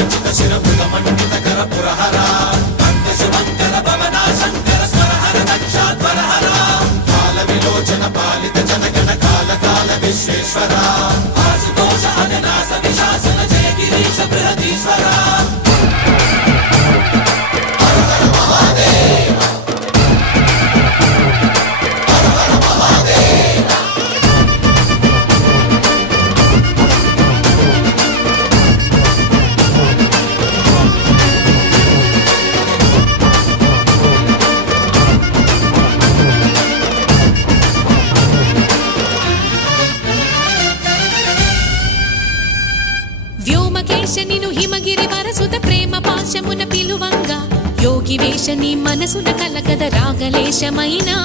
విరాజిత శిరముల మండిత కర పురహర భక్త శుభంకర భవనా శంకర స్వరహర దక్షాధ్వరహర కాల విలోచన పాలిత జనగణ కాల కాల విశ్వేశ్వర ఆశుతోష అవినాశ విశాసన జయ గిరీశ బృహదీశ్వర వ్యోమకేశనిను హిమగిరి వరసుత ప్రేమ పాశమున పిలువంగా యోగి వేషని మనసున కలకద రాగలేశమైనా